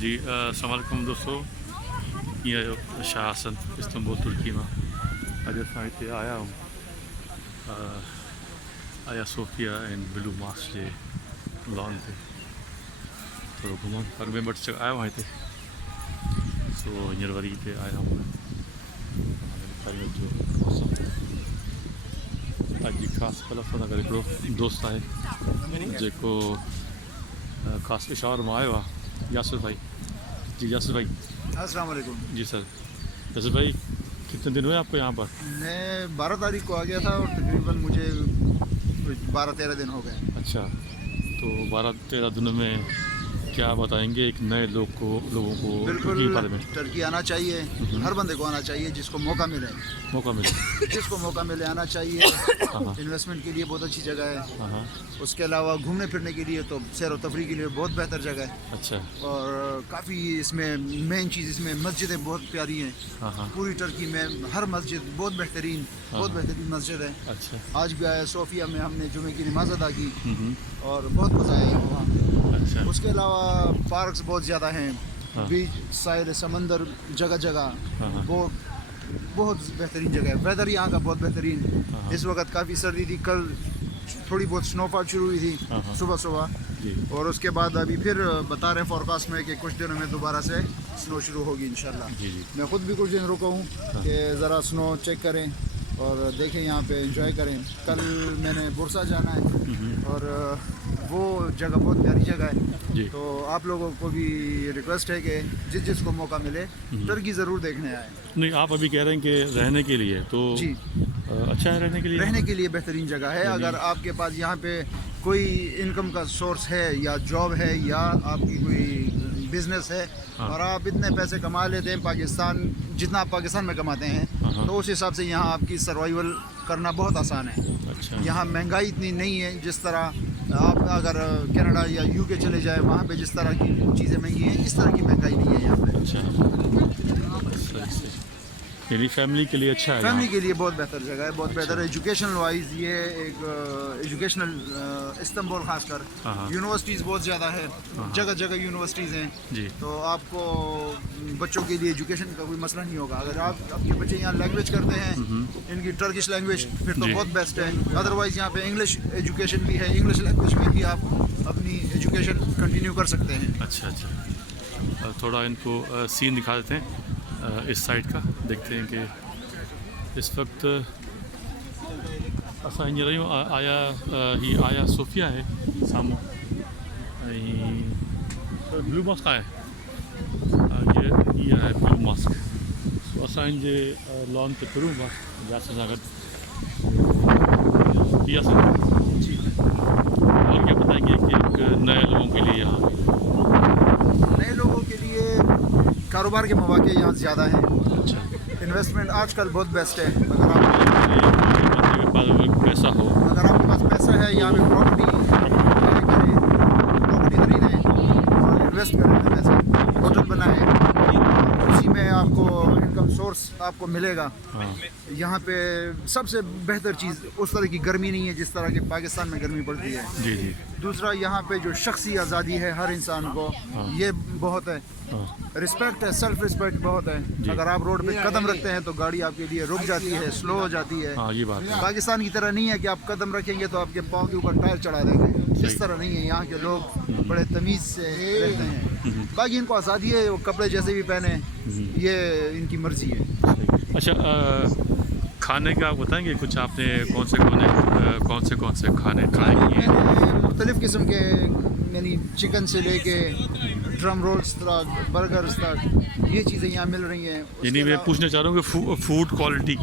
جی السلام علیکم دوستو، یہ شاہ حسن استنبول ترکی میں اج اتنے آیا ہوں آیا صوفیا اینڈ بلو ماسک کے لان سے تھوڑا گھمان پر میں بٹ آیا ہوں اتنے سو ہیر وری آیا ہوں جو موسم اج خاص کل سان گھر دوست ہے جو خاص پشاور میں آیا یاسر بھائی. جی یاسر بھائی السلام علیکم. جی سر. یاسر بھائی کتنے دن ہوئے آپ کو یہاں پر؟ میں 12 تاریخ کو آ گیا تھا اور تقریباً مجھے 12-13 دن ہو گئے. اچھا، تو 12-13 دنوں میں کیا بتائیں گے ایک نئے لوگوں کو ترکی کے بارے میں؟ ٹرکی آنا چاہیے، ہر بندے کو آنا چاہیے جس کو موقع ملے جس کو موقع ملے آنا چاہیے. انویسٹمنٹ کے لیے بہت اچھی جگہ ہے. اس کے علاوہ گھومنے پھرنے کے لیے تو سیر و تفریح کے لیے بہت بہتر جگہ ہے. اچھا. اور کافی اس میں مین چیز اس میں مسجدیں بہت پیاری ہیں. پوری ٹرکی میں ہر مسجد بہت بہترین مسجد ہے. اچھا. آج بھی آیا صوفیا میں ہم نے جمعے کی نماز ادا کی اور بہت مزہ آیا وہاں. اس کے علاوہ پارکس بہت زیادہ ہیں، بیچ ساحل سمندر جگہ جگہ بہت بہترین جگہ ہے. ویدر یہاں کا بہت بہترین. اس وقت کافی سردی تھی، کل تھوڑی بہت سنو فال شروع ہوئی تھی صبح اور اس کے بعد ابھی پھر بتا رہے ہیں فورکاسٹ میں کہ کچھ دنوں میں دوبارہ سے سنو شروع ہوگی انشاءاللہ. میں خود بھی کچھ دن رکا ہوں کہ ذرا سنو چیک کریں اور دیکھیں، یہاں پہ انجوائے کریں. کل میں نے برسا جانا ہے اور وہ جگہ بہت پیاری جگہ ہے. تو آپ لوگوں کو بھی ریکویسٹ ہے کہ جس کو موقع ملے ٹرکی ضرور دیکھنے آئے. نہیں، آپ ابھی کہہ رہے ہیں کہ رہنے کے لیے تو جی اچھا ہے رہنے کے لیے بہترین جگہ ہے. اگر آپ کے پاس یہاں پہ کوئی انکم کا سورس ہے یا جاب ہے یا آپ کی کوئی بزنس ہے اور آپ اتنے پیسے کما لیتے ہیں پاکستان جتنا آپ پاکستان میں کماتے ہیں تو اس حساب سے یہاں آپ کی سروائیول کرنا بہت آسان ہے. یہاں مہنگائی اتنی نہیں ہے جس طرح آپ اگر کینیڈا یا یو کے چلے جائیں وہاں پہ جس طرح کی چیزیں مہنگی ہیں اس طرح کی مہنگائی نہیں ہے یہاں پہ. یعنی فیملی کے لیے اچھا ہے؟ فیملی کے لیے بہت بہتر جگہ ہے، بہت بہتر ہے. ایجوکیشنل وائز یہ ایک ایجوکیشنل استنبول خاص کر یونیورسٹیز بہت زیادہ ہے، جگہ جگہ یونیورسٹیز ہیں. تو آپ کو بچوں کے لیے ایجوکیشن کا کوئی مسئلہ نہیں ہوگا. اگر آپ کے بچے یہاں لینگویج کرتے ہیں ان کی ٹرکش لینگویج پھر تو بہت بیسٹ ہے. ادروائز یہاں پہ انگلش ایجوکیشن بھی ہے، انگلش لینگویج میں بھی آپ اپنی ایجوکیشن کنٹینیو کر سکتے ہیں. اچھا. تھوڑا ان کو سین دکھا دیتے ہیں اس سائڈ کا. دیکھتے ہیں کہ اس وقت اصا آیا صوفیا ہے ساموں بلو ماسک ہے یہ ہے بلو ماسک. سو اصان لان پہ پھروں گا یاسر سا یاسر. اور کیا بتائیں گے کہ ایک نئے لوگوں کے لیے کاروبار کے مواقع یہاں زیادہ ہیں. اچھا. انویسٹمنٹ آج کل بہت بیسٹ ہے. پیسہ ہو، اگر آپ کے پاس پیسہ ہے یہاں پہ پراپرٹی خریدیں اور انویسٹ کریں، پیسے ہوٹل بنائیں، اسی میں آپ کو انکم سورس آپ کو ملے گا. یہاں پہ سب سے بہتر چیز اس طرح کی گرمی نہیں ہے جس طرح کہ پاکستان میں گرمی پڑتی ہے. دوسرا یہاں پہ جو شخصی آزادی ہے ہر انسان کو یہ بہت ہے. رسپیکٹ ہے، سیلف رسپیکٹ بہت ہے. اگر آپ روڈ پہ قدم رکھتے ہیں تو گاڑی آپ کے لیے رک جاتی ہے، سلو ہو جاتی ہے. پاکستان کی طرح نہیں ہے کہ آپ قدم رکھیں گے تو آپ کے پاؤں کے اوپر ٹائر چڑھا دیں گے. اس طرح نہیں ہے. یہاں کے لوگ بڑے تمیز سے رہتے ہیں. باقی ان کو آزادی ہے، وہ کپڑے جیسے بھی پہنے، یہ ان کی مرضی ہے. اچھا، کھانے کا بتائیں گے کچھ؟ آپ نے کون سے کھانے ٹرائی کیے؟ مختلف قسم کے، یعنی چکن سے لے کے ڈرم رولز تک، برگرز تک، یہ چیزیں یہاں مل رہی ہیں. یعنی میں پوچھنا چاہ رہا ہوں کہ فوڈ کوالٹی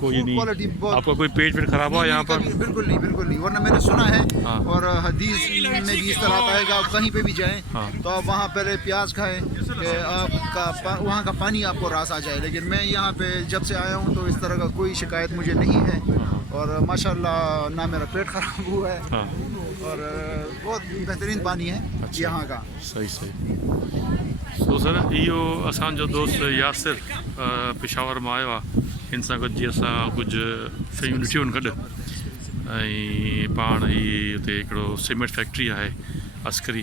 کو، یعنی آپ کا کوئی پیٹ خراب ہوا یہاں پر؟ بالکل نہیں. ورنہ میں نے سنا ہے اور حدیث میں بھی اس طرح آتا ہے کہ آپ کہیں پہ بھی جائیں تو آپ وہاں پہلے پیاز کھائیں کہ آپ کا وہاں کا پانی آپ کو راس آ جائے. لیکن میں یہاں پہ جب سے آیا ہوں تو اس طرح کا کوئی شکایت مجھے نہیں ہے اور ماشاءاللہ نہ میرا پیٹ خراب ہوا ہے اور بہت بہترین پانی ہے یہاں کا. صحیح. سو سر یہ اسانجو دوست یاسر پشاور میں آیا ان سے جی کچھ شیوں ڈٹھیوں گڈ پان ہی اتنے سیمنٹ فیکٹری ہے عسکری